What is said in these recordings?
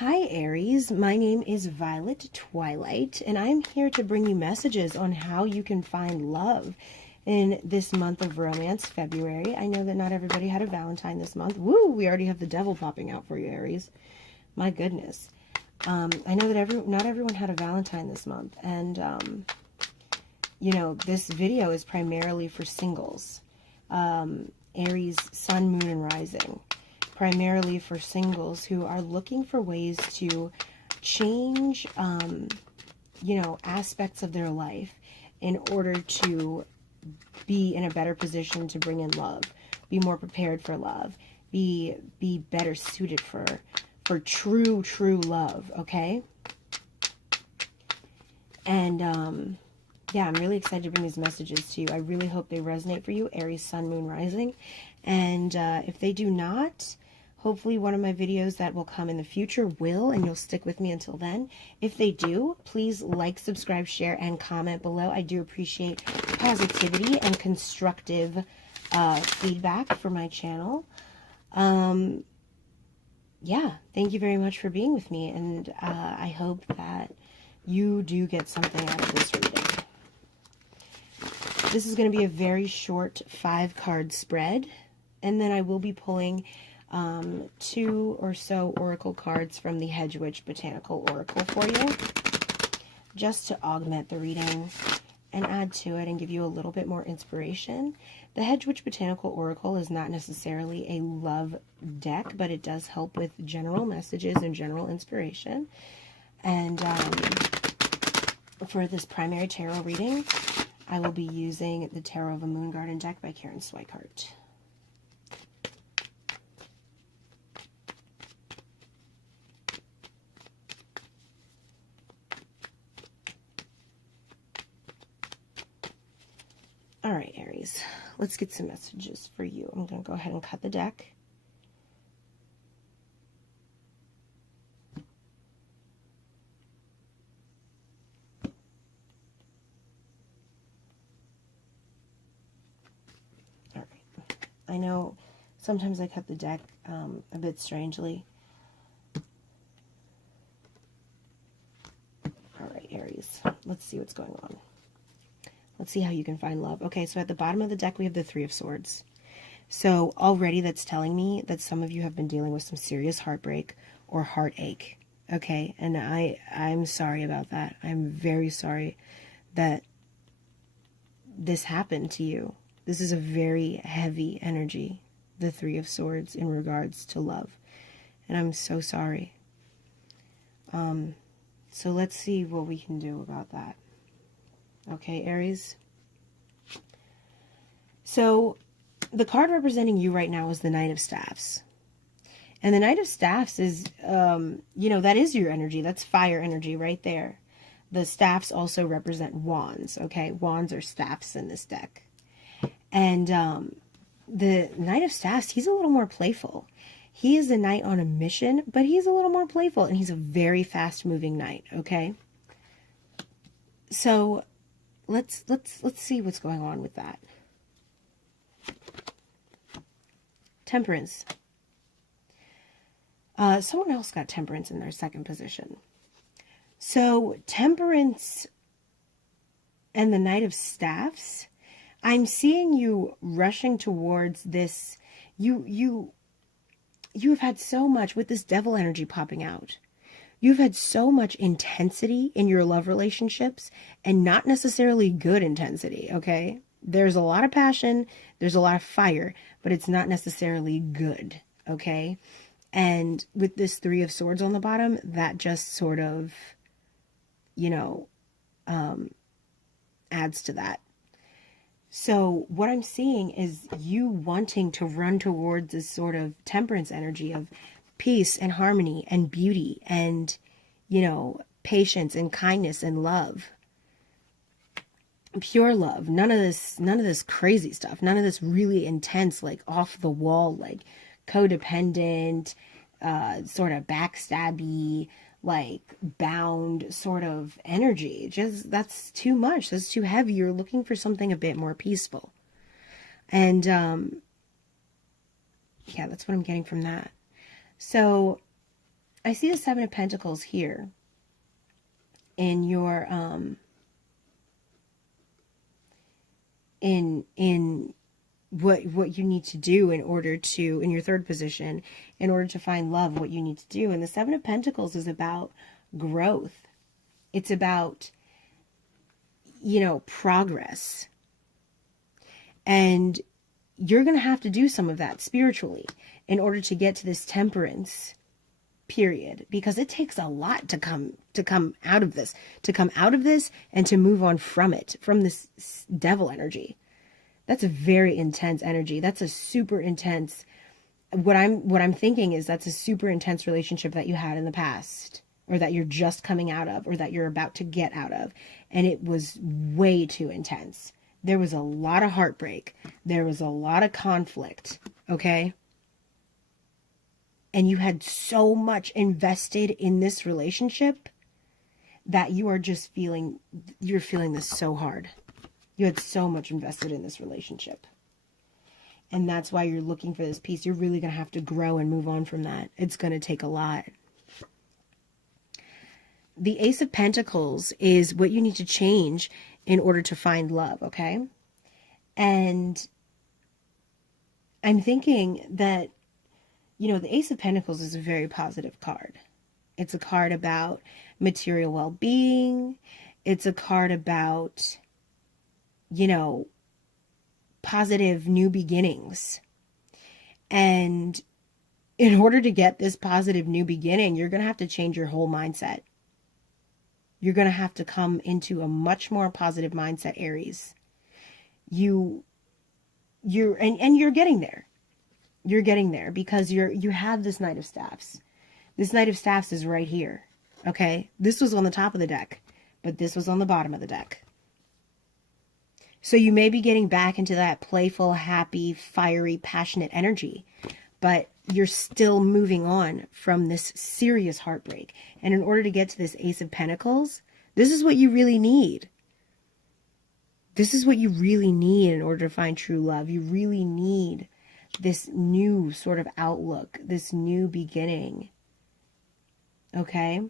Hi Aries, my name is Violet Twilight, and I'm here to bring you messages on how you can find love in this month of romance, February. I know that not everybody had a Valentine this month. Woo, we already have the devil popping out for you, Aries. My goodness. I know that not everyone had a Valentine this month, and, this video is primarily for singles. Aries, Sun, Moon, and Rising. Primarily for singles who are looking for ways to change, aspects of their life in order to be in a better position to bring in love, be more prepared for love, be better suited for true love, okay? And, yeah, I'm really excited to bring these messages to you. I really hope they resonate for you, Aries, Sun, Moon, Rising. And if they do not, hopefully one of my videos that will come in the future will, and you'll stick with me until then. If they do, please like, subscribe, share, and comment below. I do appreciate positivity and constructive feedback for my channel. Yeah, thank you very much for being with me, and I hope that you do get something out of this reading. This is going to be a very short 5-card spread, and then I will be pulling 2 or so oracle cards from the Hedgewitch Botanical Oracle for you, just to augment the reading and add to it and give you a little bit more inspiration. The Hedgewitch Botanical Oracle is not necessarily a love deck, but it does help with general messages and general inspiration. And for this primary tarot reading, I will be using the Tarot of a Moon Garden deck by Sweikhardt. All right, Aries, let's get some messages for you. I'm going to go ahead and cut the deck. All right. I know sometimes I cut the deck a bit strangely. All right, Aries, let's see what's going on. Let's see how you can find love. Okay, so at the bottom of the deck, we have the 3 of Swords. So already that's telling me that some of you have been dealing with some serious heartbreak or heartache. Okay, and I'm sorry about that. I'm very sorry that this happened to you. This is a very heavy energy, the 3 of Swords, in regards to love. And I'm so sorry. So let's see what we can do about that. Okay, Aries. So the card representing you right now is the Knight of Staffs. And the Knight of Staffs is, that is your energy. That's fire energy right there. The staffs also represent wands, okay? Wands are staffs in this deck. And the Knight of Staffs, he's a little more playful. He is a knight on a mission, but he's a little more playful, and he's a very fast-moving knight, okay? So let's see what's going on with that. Temperance. Someone else got Temperance in their second position. So Temperance and the Knight of Staffs, I'm seeing you rushing towards this. You have had so much with this devil energy popping out. You've had so much intensity in your love relationships, and not necessarily good intensity, okay? There's a lot of passion, there's a lot of fire, but it's not necessarily good, okay? And with this 3 of Swords on the bottom, that just sort of, adds to that. So what I'm seeing is you wanting to run towards this sort of temperance energy of peace and harmony and beauty and, patience and kindness and love. Pure love. None of this crazy stuff. None of this really intense, like off the wall, like codependent, sort of backstabby, like bound sort of energy. Just, that's too much. That's too heavy. You're looking for something a bit more peaceful. And, yeah, that's what I'm getting from that. So I see the Seven of Pentacles here in your, in what you need to do in order to, in your third position, in order to find love, what you need to do. And the Seven of Pentacles is about growth. It's about, progress. And you're going to have to do some of that spiritually in order to get to this temperance period, because it takes a lot to come out of this, and to move on from it, from this devil energy. That's a very intense energy. That's a super intense, what I'm thinking is that's a super intense relationship that you had in the past, or that you're just coming out of, or that you're about to get out of. And it was way too intense. There was a lot of heartbreak. There was a lot of conflict. Okay. And you had so much invested in this relationship that you are just you're feeling this so hard. You had so much invested in this relationship. And that's why you're looking for this peace. You're really going to have to grow and move on from that. It's going to take a lot. The Ace of Pentacles is what you need to change in order to find love, okay? And I'm thinking that, the Ace of Pentacles is a very positive card. It's a card about material well-being. It's a card about, positive new beginnings. And in order to get this positive new beginning, you're going to have to change your whole mindset. You're going to have to come into a much more positive mindset, Aries. You're getting there. You're getting there because you have this Knight of Staffs. This Knight of Staffs is right here. Okay? This was on the top of the deck, but this was on the bottom of the deck. So you may be getting back into that playful, happy, fiery, passionate energy, but you're still moving on from this serious heartbreak. And in order to get to this Ace of Pentacles, this is what you really need. This is what you really need in order to find true love. You really need this new sort of outlook, this new beginning. Okay?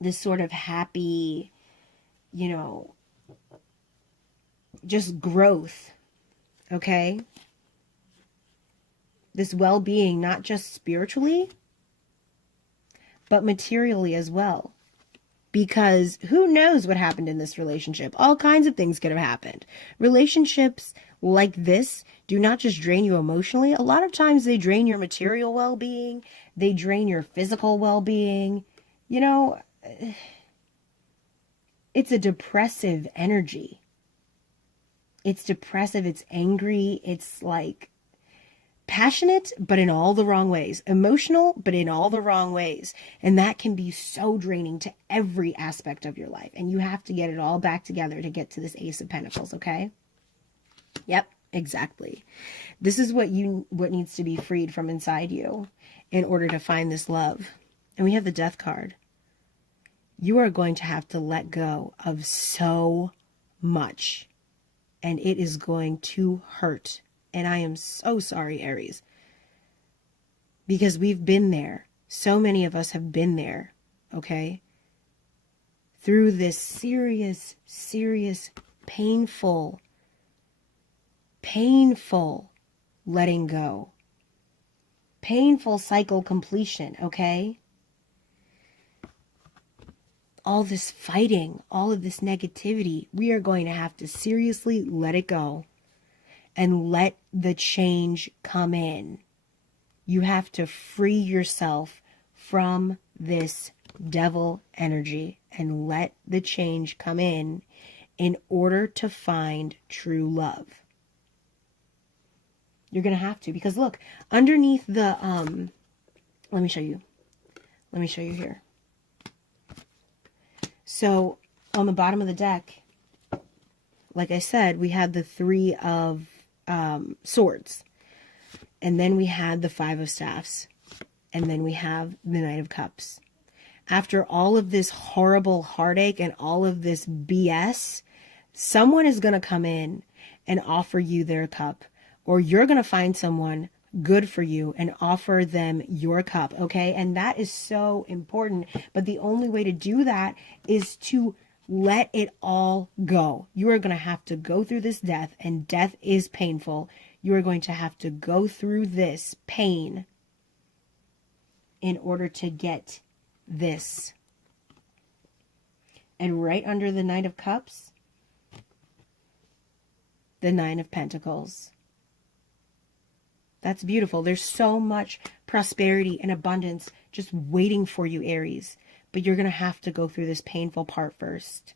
This sort of happy, just growth. Okay? This well-being, not just spiritually, but materially as well. Because who knows what happened in this relationship? All kinds of things could have happened. Relationships like this do not just drain you emotionally. A lot of times they drain your material well-being. They drain your physical well-being. It's a depressive energy. It's depressive. It's angry. It's like passionate, but in all the wrong ways. Emotional, but in all the wrong ways. And that can be so draining to every aspect of your life. And you have to get it all back together to get to this Ace of Pentacles, okay? Yep, exactly. This is what needs to be freed from inside you in order to find this love. And we have the Death card. You are going to have to let go of so much. And it is going to hurt. And I am so sorry, Aries. Because we've been there. So many of us have been there. Okay? Through this serious, painful letting go. Painful cycle completion. Okay? All this fighting, all of this negativity, we are going to have to seriously let it go. And let the change come in. You have to free yourself from this devil energy and let the change come in order to find true love. You're going to have to, because look, underneath the, let me show you here. So on the bottom of the deck, like I said, we had the Three of Swords, and then we had the Five of Staffs, and then we have the Knight of Cups. After all of this horrible heartache and all of this BS, someone is going to come in and offer you their cup, or you're going to find someone good for you and offer them your cup, okay? And that is so important. But the only way to do that is to let it all go. You are going to have to go through this death, and death is painful. You are going to have to go through this pain in order to get this. And right under the Knight of Cups, the Nine of Pentacles. That's beautiful. There's so much prosperity and abundance just waiting for you, Aries. But you're going to have to go through this painful part first.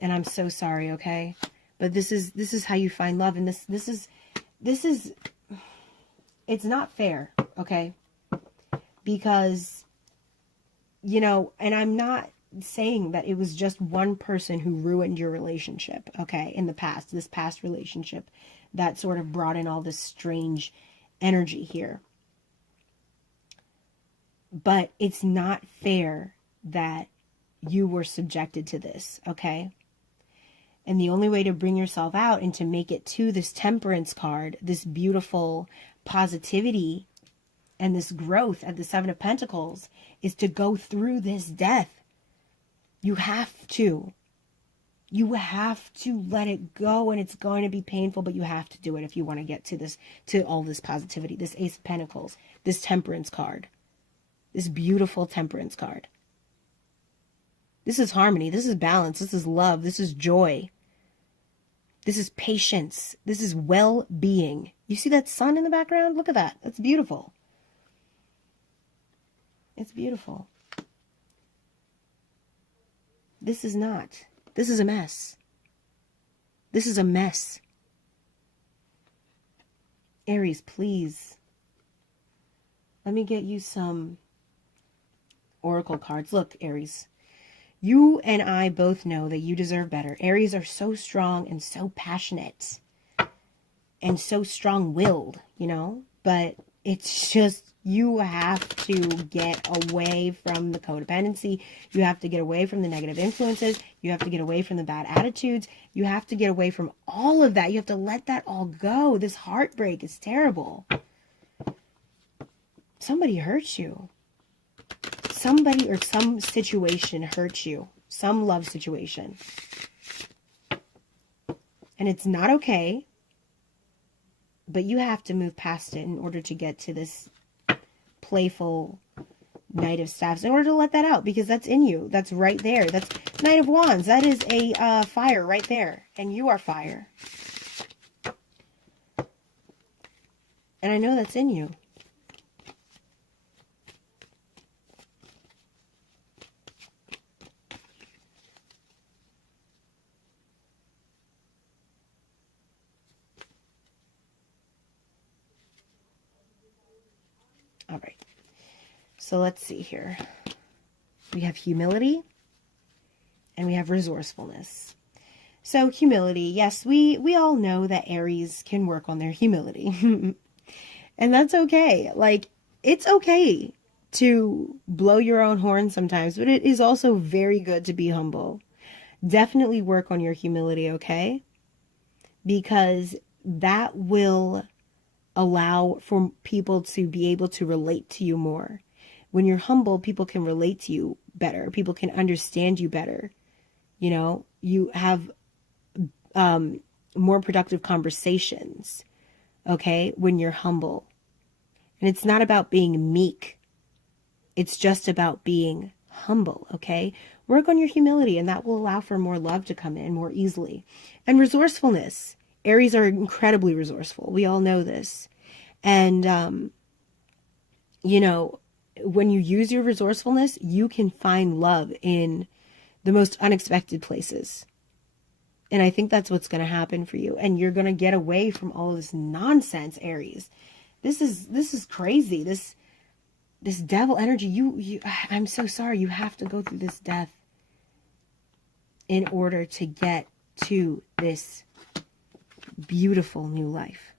And I'm so sorry, okay? But this is how you find love. And this is it's not fair, okay? Because, you know, and I'm not saying that it was just one person who ruined your relationship, okay, in the past, this past relationship that sort of brought in all this strange energy here. But it's not fair that you were subjected to this, okay? And the only way to bring yourself out and to make it to this Temperance card, this beautiful positivity and this growth at the Seven of Pentacles, is to go through this death. You have to. You have to let it go, and it's going to be painful, but you have to do it if you want to get to this, to all this positivity, this Ace of Pentacles, this Temperance card, this beautiful Temperance card. This is harmony. This is balance. This is love. This is joy. This is patience. This is well-being. You see that sun in the background? Look at that. That's beautiful. It's beautiful. This is not. This is a mess. This is a mess. Aries, please. Let me get you some oracle cards. Look, Aries. You and I both know that you deserve better. Aries are so strong and so passionate and so strong-willed, you know? But it's just, you have to get away from the codependency. You have to get away from the negative influences. You have to get away from the bad attitudes. You have to get away from all of that. You have to let that all go. This heartbreak is terrible. Somebody hurts you. Somebody or some situation hurts you. Some love situation. And it's not okay. But you have to move past it in order to get to this playful Knight of Staffs. In order to let that out. Because that's in you. That's right there. That's Knight of Wands. That is a fire right there. And you are fire. And I know that's in you. All right, so let's see here. We have humility and we have resourcefulness. So humility, yes, we all know that Aries can work on their humility. And that's okay. Like, it's okay to blow your own horn sometimes, but it is also very good to be humble. Definitely work on your humility, okay? Because that will allow for people to be able to relate to you more. When you're humble, people can relate to you better. People can understand you better. You know, you have more productive conversations, okay, when you're humble. And it's not about being meek. It's just about being humble, okay? Work on your humility, and that will allow for more love to come in more easily. And resourcefulness. Aries are incredibly resourceful. We all know this. And, you know, when you use your resourcefulness, you can find love in the most unexpected places. And I think that's what's going to happen for you. And you're going to get away from all of this nonsense, Aries. This is crazy. This devil energy, I'm so sorry. You have to go through this death in order to get to this beautiful new life.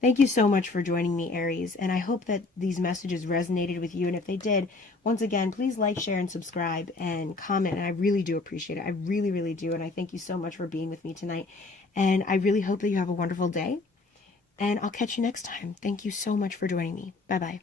Thank you so much for joining me, Aries, and I hope that these messages resonated with you, and if they did, once again, please like, share, and subscribe, and comment, and I really do appreciate it. I really, really do, and I thank you so much for being with me tonight, and I really hope that you have a wonderful day, And I'll catch you next time. Thank you so much for joining me. Bye-bye.